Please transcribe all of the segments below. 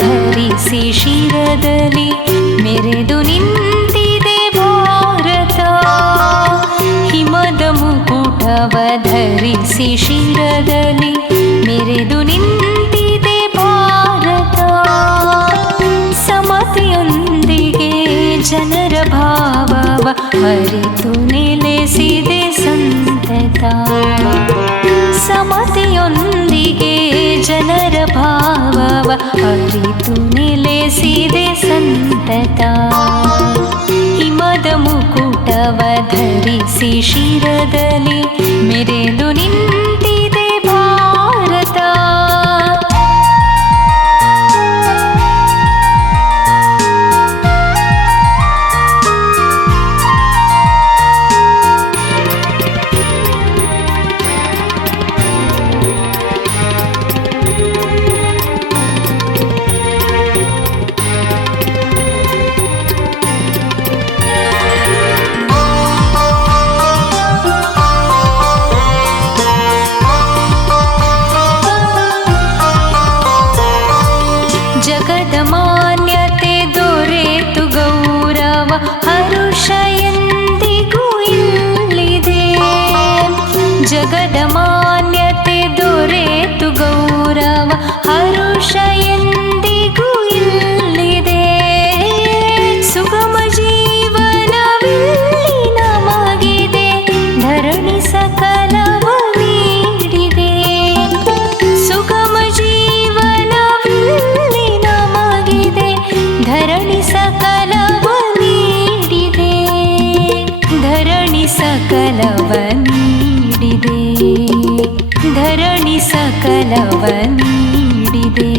ಧರಿಸಿ ಶಿರದಲ್ಲಿ ಮೆರೆದು ನಿಂತಿದೆ ಭಾರತ. ಹಿಮದ ಮುಕುಟವ ಧರಿಸಿ ಶಿರದಲ್ಲಿ ಮೆರೆದು ನಿಂತಿದೆ ಭಾರತ. ಸಮತೆಯೊಂದಿಗೆ ಜನರ ಭಾವವ ಅರಿತು ನೆಲೆಸಿದೆ ಸಂತತ. ಸಮತೆಯೊಂದಿಗೆ ಜನರ ಭಾವವ ಅರಿತು ನೆಲೆಸಿದೆ ಸಂತತ. ಹಿಮದ ಮುಕುಟವ ಧರಿಸಿ ಶಿರದಲ್ಲಿ ಮೆರೆದು ನಿಂತಿದೆ ಭಾರತ. ಜಗದ ಮಾನ್ಯತೆ ದೊರೆತು ಗೌರವ ಹರುಷ ಎಂದಿಗೂ ಇಲ್ಲಿದೆ. ಜಗದ ಮಾನ್ಯತೆ ದೊರೆತು ಗೌರವ ಹರುಷ ಎಂದಿಗೂ ಇಲ್ಲಿದೆ. ಸುಗಮ ಜೀವನವಿಲ್ಲಿ ನಮಗಿದೆ, ಧರಣಿ ಸಕಲವ ನೀಡಿದೆ. ಸುಗಮ ಜೀವನವಿಲ್ಲಿ ನಮಗಿದೆ, ಧರಣಿ ಸಕಲವ ನೀಡಿದೆ. ಧರಣಿ ಸಕಲವ ನೀಡಿದೆ, ಧರಣಿ ಸಕಲವ ನೀಡಿದೆ.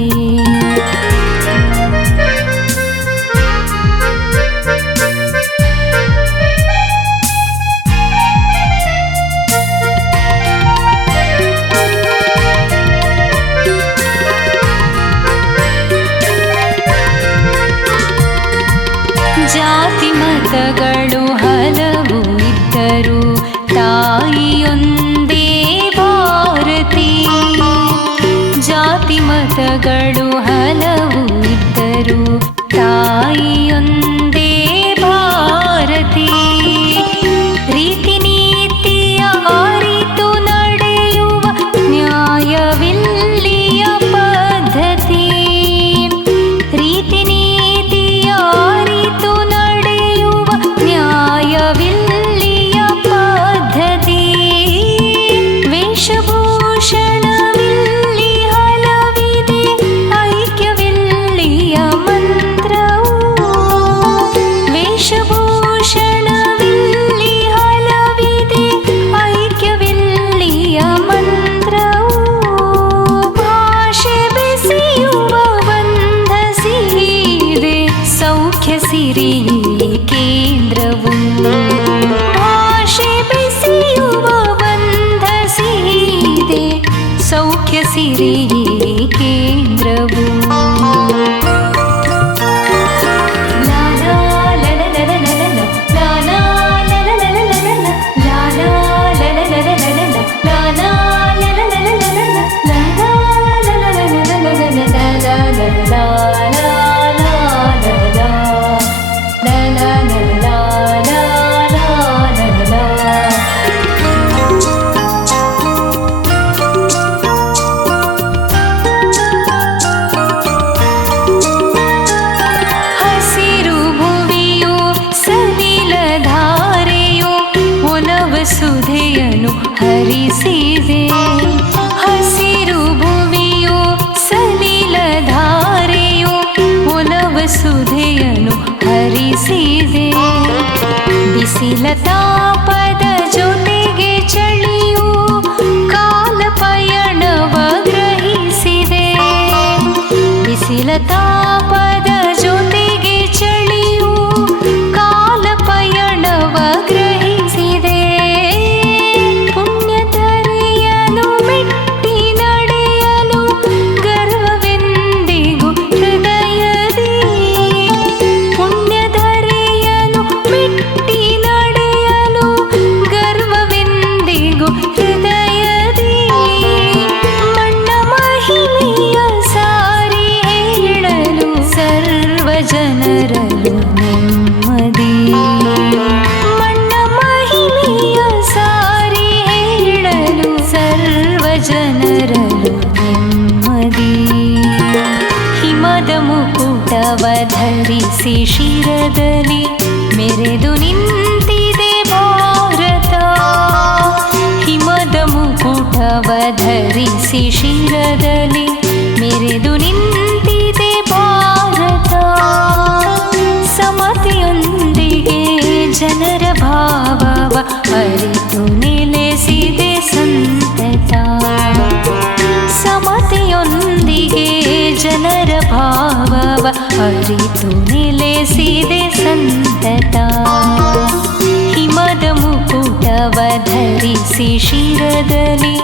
ಜಾತಿ ಮತಗಳು ಹಲವು ಇದ್ದರೂ ತಾಯಿಯೊಂದೇ ಭಾರತಿ. ಜಾತಿ ಮತಗಳು ಹಲವು ಇದ್ದರೂ ತಾಯಿಯೊಂದೇ ಭಾರತಿ. ರೀತಿ ನೀತಿಯ ಅರಿತು ನಡೆಯುವ ನ್ಯಾಯವಿಲ್ಲಿಯ ಪದ್ಧತಿ. ರೀತಿ ನೀತಿಯ ಅರಿತು ನಡೆಯುವ ನ್ಯಾಯವಿಲ್ಲಿಯ ಪದ್ಧತಿ. ವೇಷಭೂಷಣವಿಲ್ಲಿ ಹಲವಿದೆ, ಐಕ್ಯವಿಲ್ಲಿಯ ಮಂತ್ರವು. ವೇಷಭೂಷಣವಿಲ್ಲಿ ಹಲವಿದೆ, ಐಕ್ಯವಿಲ್ಲಿಯ ಮಂತ್ರವು. ಭಾಷೆ ಬೆಸೆಯುವ ಬಂಧ ಸಿಹಿದೆ, ಸೌಖ್ಯ ಸಿರಿ ಕೇಂದ್ರವು. ಭಾಷೆ ಬೆಸೆಯುವ ಬಂಧ ಸಿಹಿದೆ, ಸೌಖ್ಯ ಸಿರಿ ಕೇಂದ್ರವು. ಧರಿಸಿ ಶಿರದಲ್ಲಿ ಮೆರೆದು ನಿಂತಿದೆ ಭಾರತ. ಹಿಮದ ಮುಕುಟವ ಧರಿಸಿ ಶಿರದಲ್ಲಿ ಮೆರೆದು ನಿಂತಿದೆ ಭಾರತ. ಸಮತೆಯೊಂದಿಗೆ ಜನರ ಭಾವವ ಅರಿತು ನೆಲೆಸಿದೆ ಸಂತತ. ಸಮತೆಯೊಂದಿಗೆ ಜನರ ಭಾವವ ಅರಿತು ನೆಲೆಸಿದೆ ಸಂತತ. ಹಿಮದ ಮುಕುಟವ ಧರಿಸಿ ಶಿರದಲ್ಲಿ